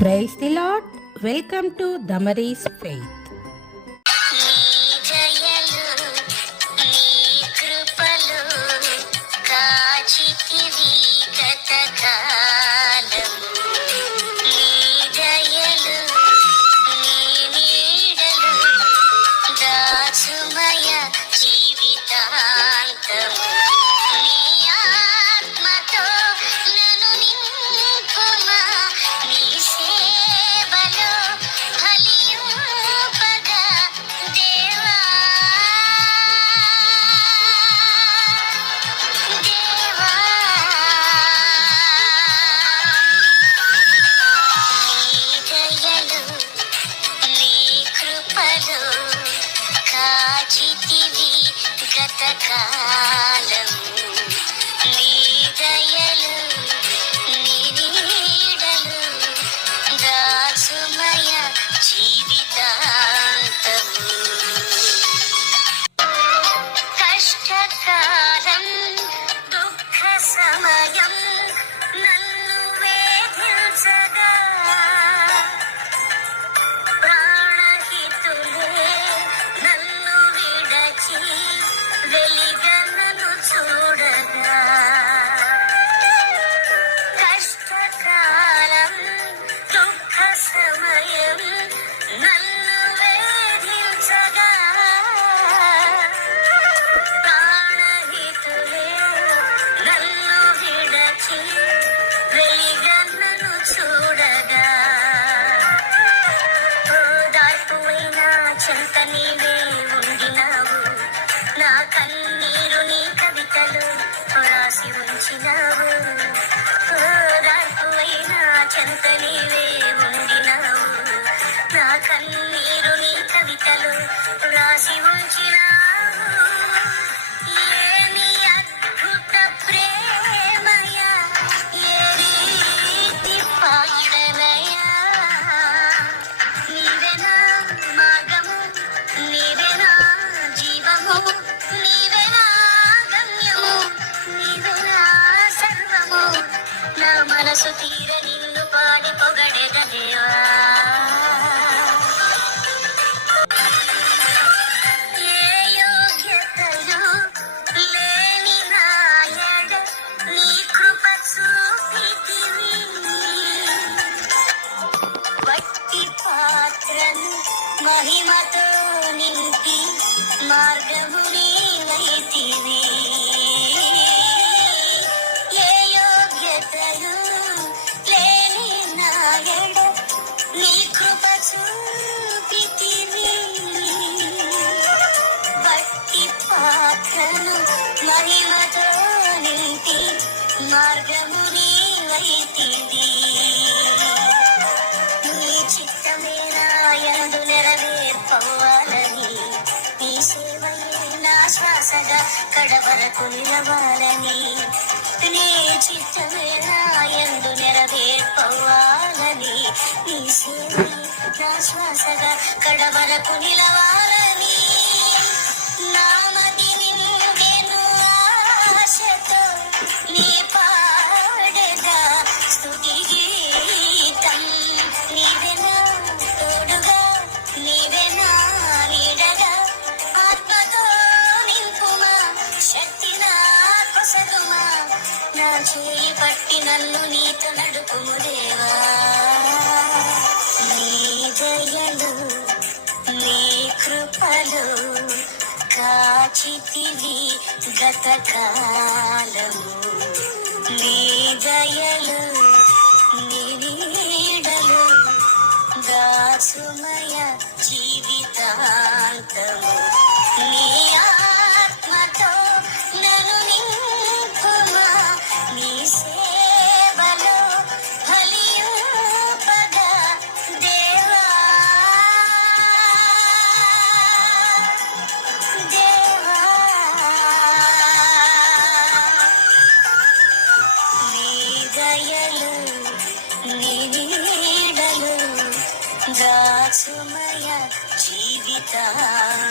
Praise the Lord. Welcome to Damaris Faith. మనసు తీర నిన్ను పాడి పొగడెదదేవా. ఏ యోగ్యతలు లేని నాయడ నీ కృప చూపితివి. వట్టి పాత్రను మహిమతో నింపి మార్గము నీవైతివి. నీ కృప చూపితివి. బట్టి పాత్రను మహిమతో నింపి మార్గము నీవైతివి. నీ చిత్తమే నాయందు నెరవేర్పవ్వాలని, నీ సేవయే నా శ్వాసగా కడవరకు నిలవాలని. నీ చిత్తమే నాయందు నెరవేర్పవ్వాలని, నీ సేవయే నా శ్వాసగా కడవరకు నిలవాలని. నామది నిండెను ఆశతో నీ పాడగా స్తుతి గీతం. నీవే నా తోడుగా, నీవే నా నీడగా, ఆత్మతో నింపుమా, శక్తి నా కొసగుమా. నా చేయి పట్టి నన్ను నీతో నడుపుము దేవా. నీ దయలు నీ కృపలు కాచితివి గతకాలము. నీ దయలు నీ నీడలు దాసుమయ జీవితాంతము. నీ ఆత్మతో నన్ను నింపుమా, నీ సేవలో ఫలింపగా దేవా. దేవా నీ దయలు నీ నీడలు దాసుమయ జీవితాంతము.